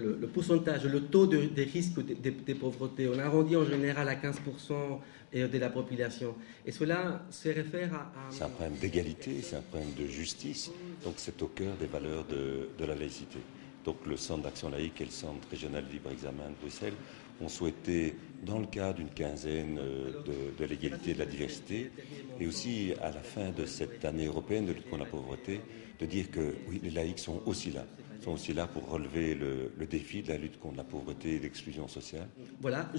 Le pourcentage, le taux des risques des pauvretés, on arrondit en général à 15% de la population. Et cela se réfère à... C'est un problème d'égalité, c'est un problème de justice. Donc c'est au cœur des valeurs de la laïcité. Donc le Centre d'action laïque et le Centre régional de libre examen de Bruxelles ont souhaité, dans le cadre d'une quinzaine de l'égalité et de la diversité, et aussi à la fin de cette année européenne de lutte contre la pauvreté, de dire que oui, les laïcs sont aussi là pour relever le défi de la lutte contre la pauvreté et l'exclusion sociale. Voilà,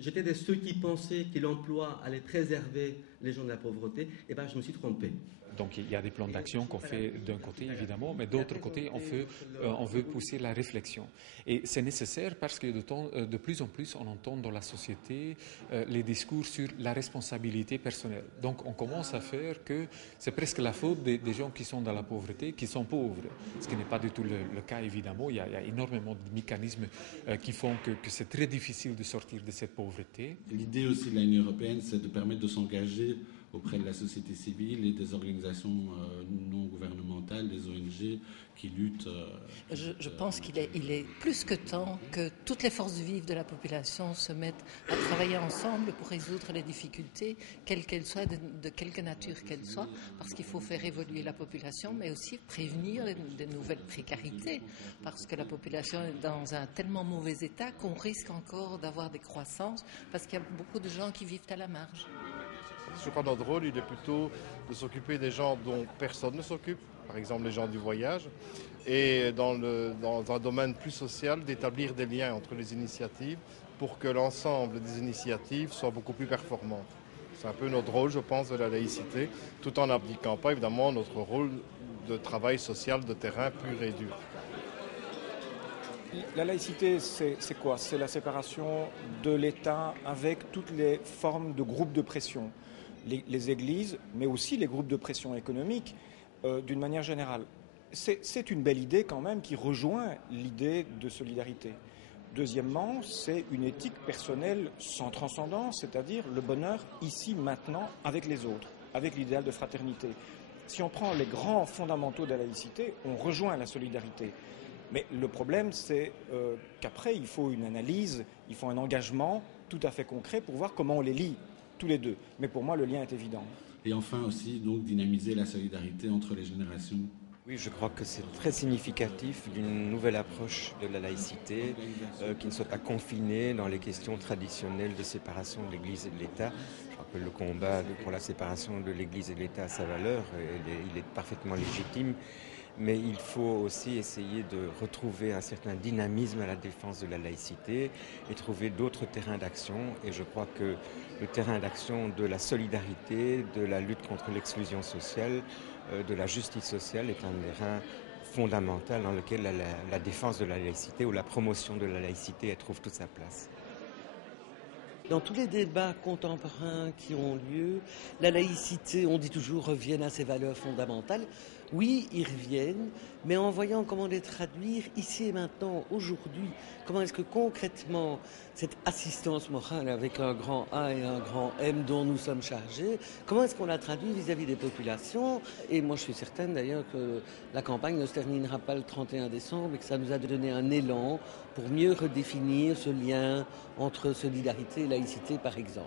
j'étais de ceux qui pensaient que l'emploi allait préserver les gens de la pauvreté, et bien je me suis trompé. Donc il y a des plans d'action qu'on fait d'un côté évidemment, mais d'autre côté on veut pousser la réflexion. Et c'est nécessaire parce que de plus en plus on entend dans la société les discours sur la responsabilité personnelle. Donc on commence à faire que c'est presque la faute des gens qui sont dans la pauvreté, qui sont pauvres. Ce qui n'est pas du tout le cas évidemment. Il y a énormément de mécanismes qui font que c'est très difficile de sortir de cette pauvreté. L'idée aussi de l'Union européenne, c'est de permettre de s'engager auprès de la société civile et des organisations non gouvernementales, des ONG qui luttent. Je pense qu'il est plus que temps que toutes les forces vives de la population se mettent à travailler ensemble pour résoudre les difficultés, quelles qu'elles soient, de quelque nature qu'elles soient, parce qu'il faut faire évoluer la population, mais aussi prévenir de nouvelles précarités, parce que la population est dans un tellement mauvais état qu'on risque encore d'avoir des croissances, parce qu'il y a beaucoup de gens qui vivent à la marge. Je crois que notre rôle, il est plutôt de s'occuper des gens dont personne ne s'occupe, par exemple les gens du voyage, et dans un domaine plus social, d'établir des liens entre les initiatives pour que l'ensemble des initiatives soient beaucoup plus performantes. C'est un peu notre rôle, je pense, de la laïcité, tout en n'abdiquant pas, évidemment, notre rôle de travail social de terrain pur et dur. La laïcité, c'est quoi? C'est la séparation de l'État avec toutes les formes de groupes de pression. Les églises, mais aussi les groupes de pression économique, d'une manière générale. C'est une belle idée quand même qui rejoint l'idée de solidarité. Deuxièmement, c'est une éthique personnelle sans transcendance, c'est-à-dire le bonheur ici, maintenant, avec les autres, avec l'idéal de fraternité. Si on prend les grands fondamentaux de la laïcité, on rejoint la solidarité. Mais le problème, c'est qu'après, il faut une analyse, il faut un engagement tout à fait concret pour voir comment on les lie, tous les deux. Mais pour moi, le lien est évident. Et enfin aussi, donc, dynamiser la solidarité entre les générations. Oui, je crois que c'est très significatif d'une nouvelle approche de la laïcité qui ne soit pas confinée dans les questions traditionnelles de séparation de l'Église et de l'État. Je rappelle le combat pour la séparation de l'Église et de l'État à sa valeur, il est parfaitement légitime. Mais il faut aussi essayer de retrouver un certain dynamisme à la défense de la laïcité et trouver d'autres terrains d'action. Et je crois que le terrain d'action de la solidarité, de la lutte contre l'exclusion sociale, de la justice sociale est un terrain fondamental dans lequel la défense de la laïcité ou la promotion de la laïcité trouve toute sa place. Dans tous les débats contemporains qui ont lieu, la laïcité, on dit toujours, reviennent à ses valeurs fondamentales. Oui, ils reviennent, mais en voyant comment les traduire ici et maintenant, aujourd'hui, comment est-ce que concrètement cette assistance morale avec un grand A et un grand M dont nous sommes chargés, comment est-ce qu'on la traduit vis-à-vis des populations? Et moi je suis certaine d'ailleurs que la campagne ne se terminera pas le 31 décembre et que ça nous a donné un élan pour mieux redéfinir ce lien entre solidarité et laïcité par exemple.